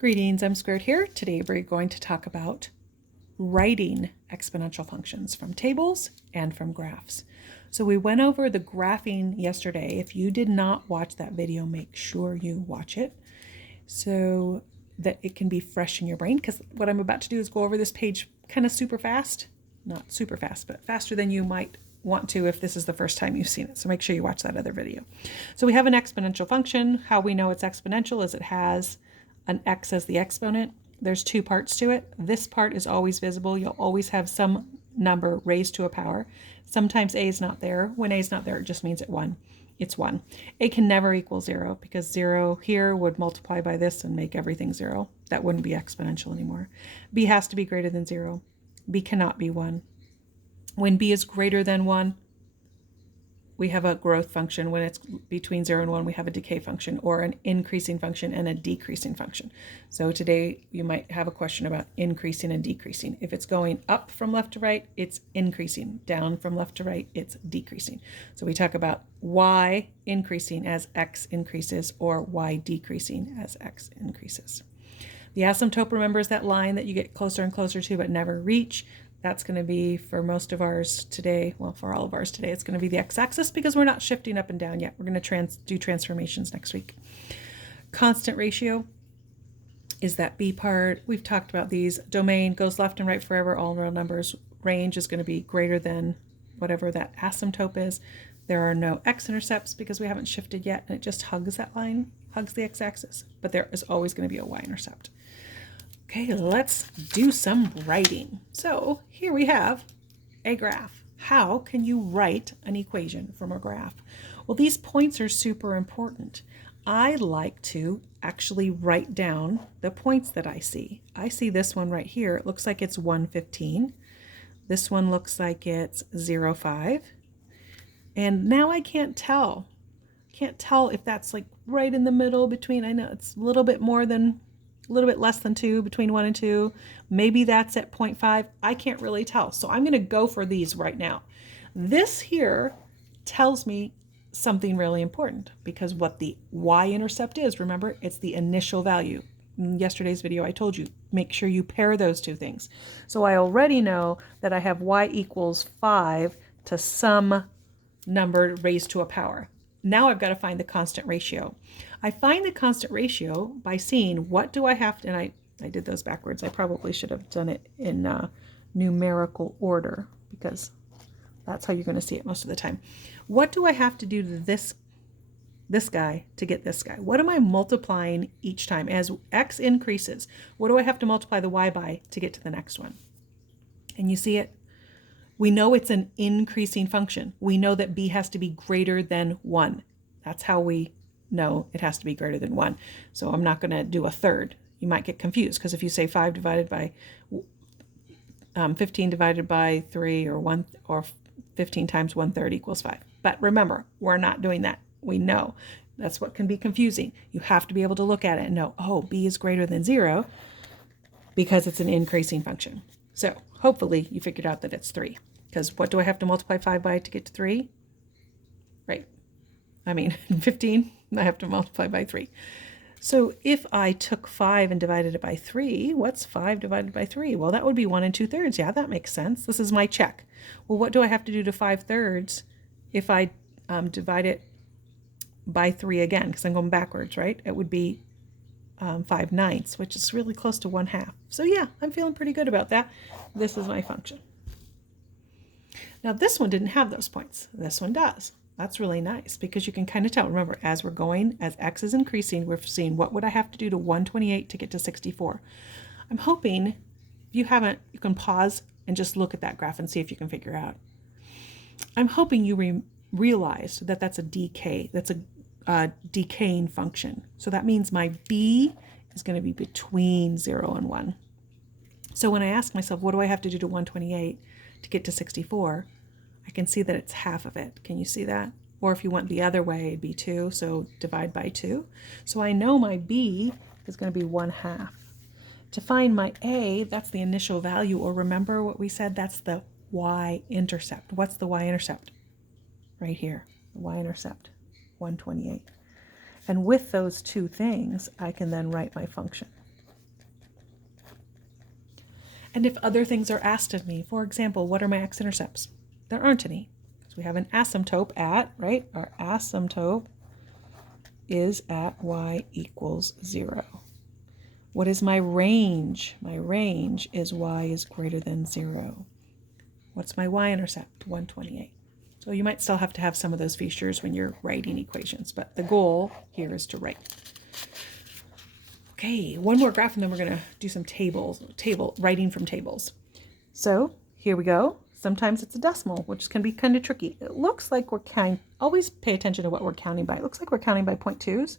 Greetings, I'm Squared here. Today we're going to talk about writing exponential functions from tables and from graphs. So we went over the graphing yesterday. If you did not watch that video, make sure you watch it so that it can be fresh in your brain, because what I'm about to do is go over this page kind of super fast. Not super fast, but faster than you might want to if this is the first time you've seen it. So make sure you watch that other video. So we have an exponential function. How we know it's exponential is it has an x as the exponent. There's two parts to it. This part is always visible. You'll always have some number raised to a power. Sometimes a is not there. When a is not there, it just means it's 1. A can never equal 0 because 0 here would multiply by this and make everything 0. That wouldn't be exponential anymore. B has to be greater than 0. B cannot be 1. When b is greater than 1, we have a growth function. When it's between 0 and 1, we have a decay function, or an increasing function and a decreasing function. So today you might have a question about increasing and decreasing. If it's going up from left to right, it's increasing. Down from left to right, it's decreasing. So we talk about y increasing as x increases, or y decreasing as x increases. The asymptote, remember, is that line that you get closer and closer to but never reach. That's going to be, for most of ours today, well, for all of ours today, it's going to be the x-axis because we're not shifting up and down yet. We're going to do transformations next week. Constant ratio is that b part. We've talked about these. Domain goes left and right forever, all real numbers. Range is going to be greater than whatever that asymptote is. There are no x-intercepts because we haven't shifted yet, and it just hugs that line, hugs the x-axis. But there is always going to be a y-intercept. Okay, let's do some writing. So here we have a graph. How can you write an equation from a graph? Well, these points are super important. I like to actually write down the points that I see. I see this one right here. It looks like it's 115. This one looks like it's 0.5. And now I can't tell. Can't tell if that's like right in the middle between, I know it's a little bit less than 2, between 1 and 2. Maybe that's at 0.5. I can't really tell. So I'm going to go for these right now. This here tells me something really important, because what the y-intercept is, remember, it's the initial value. In yesterday's video, I told you, make sure you pair those two things. So I already know that I have y equals 5 to some number raised to a power. Now I've got to find the constant ratio. I find the constant ratio by seeing what do I have to, and I did those backwards. I probably should have done it in numerical order, because that's how you're going to see it most of the time. What do I have to do to this guy to get this guy? What am I multiplying each time? As x increases, what do I have to multiply the y by to get to the next one? And you see it? We know it's an increasing function. We know that b has to be greater than 1. That's how we know it has to be greater than 1. So I'm not going to do a third. You might get confused, because if you say 5 divided by 15 divided by 3, or 15 times 1/3 equals 5. But remember, we're not doing that. We know that's what can be confusing. You have to be able to look at it and know, oh, b is greater than 0 because it's an increasing function. So hopefully you figured out that it's 3. Because what do I have to multiply 5 by to get to 3? Right. 15, I have to multiply by 3. So if I took 5 and divided it by 3, what's 5 divided by 3? Well, that would be 1 2/3. Yeah, that makes sense. This is my check. Well, what do I have to do to 5/3 if I divide it by 3 again? Because I'm going backwards, right? It would be 5/9, which is really close to 1/2. So yeah, I'm feeling pretty good about that. This is my function. Now this one didn't have those points. This one does. That's really nice, because you can kind of tell. Remember, as x is increasing, we're seeing what would I have to do to 128 to get to 64. I'm hoping, if you haven't, you can pause and just look at that graph and see if you can figure out. I'm hoping you realized that that's a decay. That's a decaying function. So that means my b is going to be between 0 and 1. So when I ask myself, what do I have to do to 128 to get to 64, I can see that it's half of it. Can you see that? Or if you went the other way, it'd be 2, so divide by 2. So I know my b is going to be 1/2. To find my a, that's the initial value, or remember what we said, that's the y-intercept. What's the y-intercept? Right here, the y-intercept, 128. And with those two things, I can then write my function. And if other things are asked of me, for example, what are my x-intercepts? There aren't any, because we have an asymptote at, right? Our asymptote is at y equals 0. What is my range? My range is y is greater than 0. What's my y-intercept? 128. So you might still have to have some of those features when you're writing equations, but the goal here is to write. Okay, one more graph and then we're going to do some writing from tables. So here we go. Sometimes it's a decimal, which can be kind of tricky. It looks like we're counting, always pay attention to what we're counting by. It looks like we're counting by 0.2s.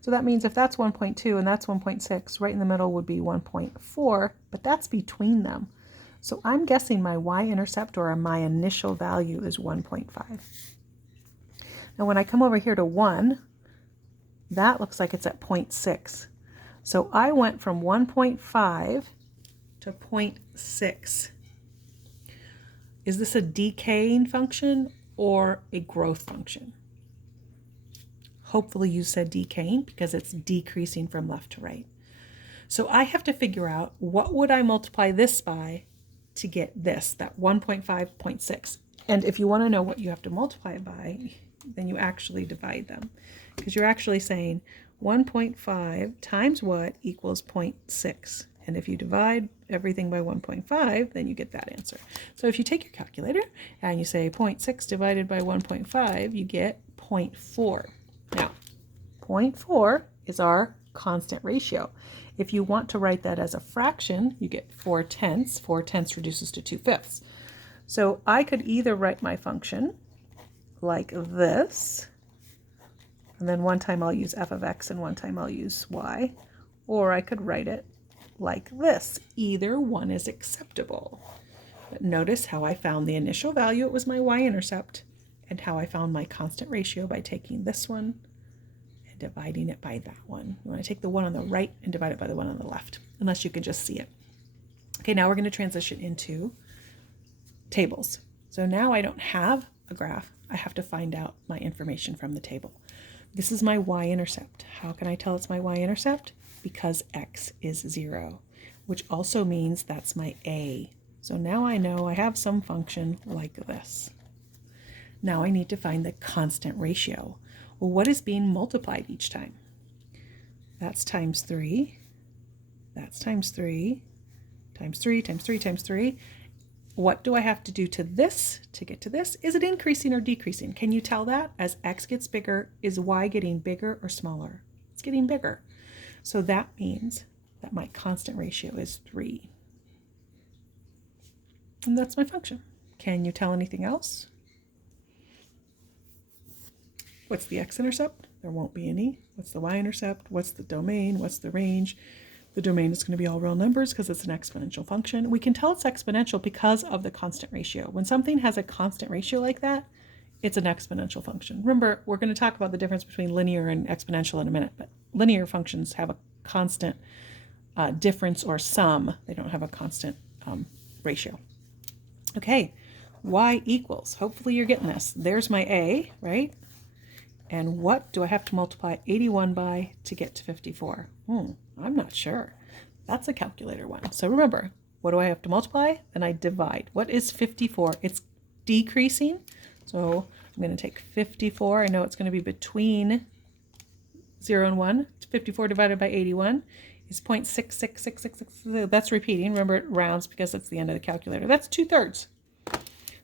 So that means if that's 1.2 and that's 1.6, right in the middle would be 1.4, but that's between them. So I'm guessing my y-intercept, or my initial value, is 1.5. Now when I come over here to 1, that looks like it's at 0.6. So I went from 1.5 to 0.6. Is this a decaying function or a growth function? Hopefully you said decaying because it's decreasing from left to right. So I have to figure out what would I multiply this by to get this, that 1.5, 0.6. And if you want to know what you have to multiply it by, then you actually divide them. Because you're actually saying 1.5 times what equals 0.6. And if you divide everything by 1.5, then you get that answer. So if you take your calculator and you say 0.6 divided by 1.5, you get 0.4. Now, 0.4 is our constant ratio. If you want to write that as a fraction, you get 4/10. 4/10 reduces to 2/5. So I could either write my function like this, and then one time I'll use f of x and one time I'll use y, or I could write it like this. Either one is acceptable. But notice how I found the initial value, it was my y-intercept, and how I found my constant ratio by taking this one and dividing it by that one. You want to take the one on the right and divide it by the one on the left, unless you can just see it. Okay, now we're going to transition into tables. So now I don't have a graph. I have to find out my information from the table. This is my y-intercept. How can I tell it's my y-intercept? Because x is 0, which also means that's my a. So now I know I have some function like this. Now I need to find the constant ratio. Well, what is being multiplied each time? That's times 3. That's times 3. Times 3, times 3, times 3. What do I have to do to this to get to this? Is it increasing or decreasing? Can you tell that? As x gets bigger, is y getting bigger or smaller? It's getting bigger. So that means that my constant ratio is 3. And that's my function. Can you tell anything else? What's the x-intercept? There won't be any. What's the y-intercept? What's the domain? What's the range? The domain is going to be all real numbers because it's an exponential function. We can tell it's exponential because of the constant ratio. When something has a constant ratio like that, it's an exponential function. Remember, we're going to talk about the difference between linear and exponential in a minute, but linear functions have a constant difference or sum. They don't have a constant ratio. Okay, y equals, hopefully you're getting this. There's my a, right? And what do I have to multiply 81 by to get to 54? I'm not sure. That's a calculator one. So remember, what do I have to multiply? Then I divide. What is 54? It's decreasing. So I'm going to take 54. I know it's going to be between 0 and 1. 54 divided by 81 is 0.66666. That's repeating. Remember, it rounds because it's the end of the calculator. That's 2/3.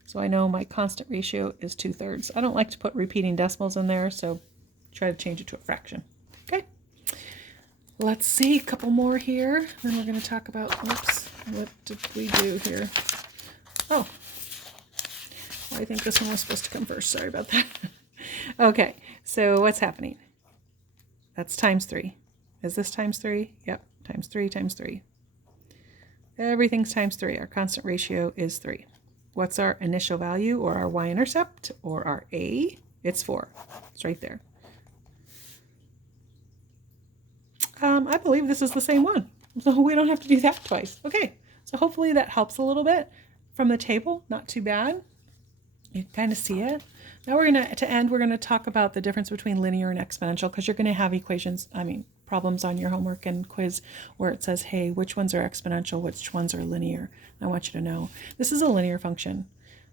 So I know my constant ratio is 2/3. I don't like to put repeating decimals in there, so try to change it to a fraction. Okay. Let's see, a couple more here. Then we're going to talk about, whoops, what did we do here? Oh, I think this one was supposed to come first. Sorry about that. Okay, so what's happening? That's times 3. Is this times 3? Yep, times 3 times 3. Everything's times 3. Our constant ratio is 3. What's our initial value, or our y-intercept, or our a? It's 4. It's right there. I believe this is the same one, so we don't have to do that twice. Okay, so hopefully that helps a little bit from the table. Not too bad. You can kind of see it. Now we're going to end, we're going to talk about the difference between linear and exponential, because you're going to have equations, problems on your homework and quiz where it says, hey, which ones are exponential, which ones are linear. I want you to know this is a linear function.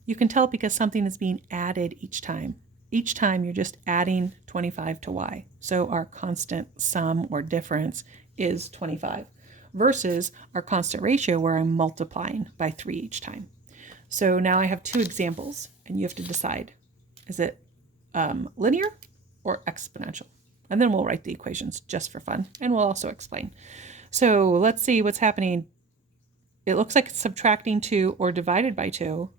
You can tell because something is being added each time. Each time you're just adding 25 to y. So our constant sum or difference is 25 versus our constant ratio where I'm multiplying by 3 each time. So now I have two examples and you have to decide, is it linear or exponential? And then we'll write the equations just for fun and we'll also explain. So let's see what's happening. It looks like it's subtracting 2 or divided by 2,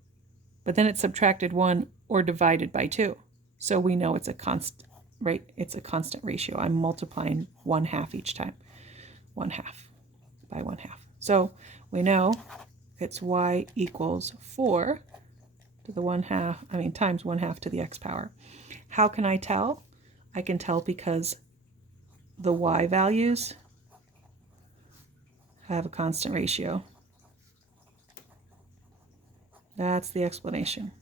but then it's subtracted 1 or divided by 2. So we know it's a constant, right? It's a constant ratio. I'm multiplying 1/2 each time. 1/2 by 1/2. So we know it's y equals 4 to the 1/2, times 1/2 to the x power. How can I tell? I can tell because the y values have a constant ratio. That's the explanation,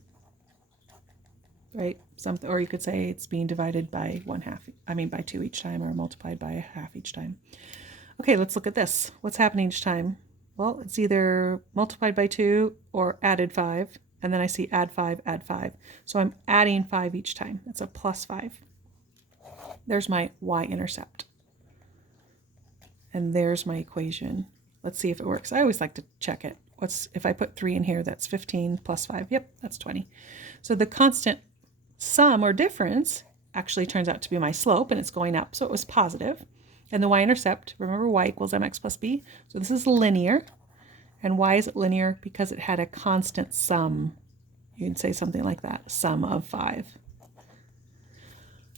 right? Something, or you could say it's being divided by 1/2, by 2 each time, or multiplied by 1/2 each time. Okay, let's look at this. What's happening each time? Well, it's either multiplied by 2 or added 5, and then I see add 5, add 5. So I'm adding 5 each time. That's a plus 5. There's my y-intercept. And there's my equation. Let's see if it works. I always like to check it. If I put 3 in here, that's 15 plus 5. Yep, that's 20. So the constant sum or difference actually turns out to be my slope, and it's going up, so it was positive. And the y-intercept, remember y equals mx plus b, so this is linear. And why is it linear? Because it had a constant sum. You can say something like that, sum of 5.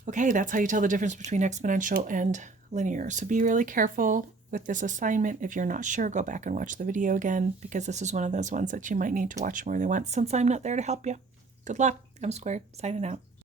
Okay, that's how you tell the difference between exponential and linear. So be really careful with this assignment. If you're not sure, go back and watch the video again, because this is one of those ones that you might need to watch more than once since I'm not there to help you. Good luck. M squared, signing out.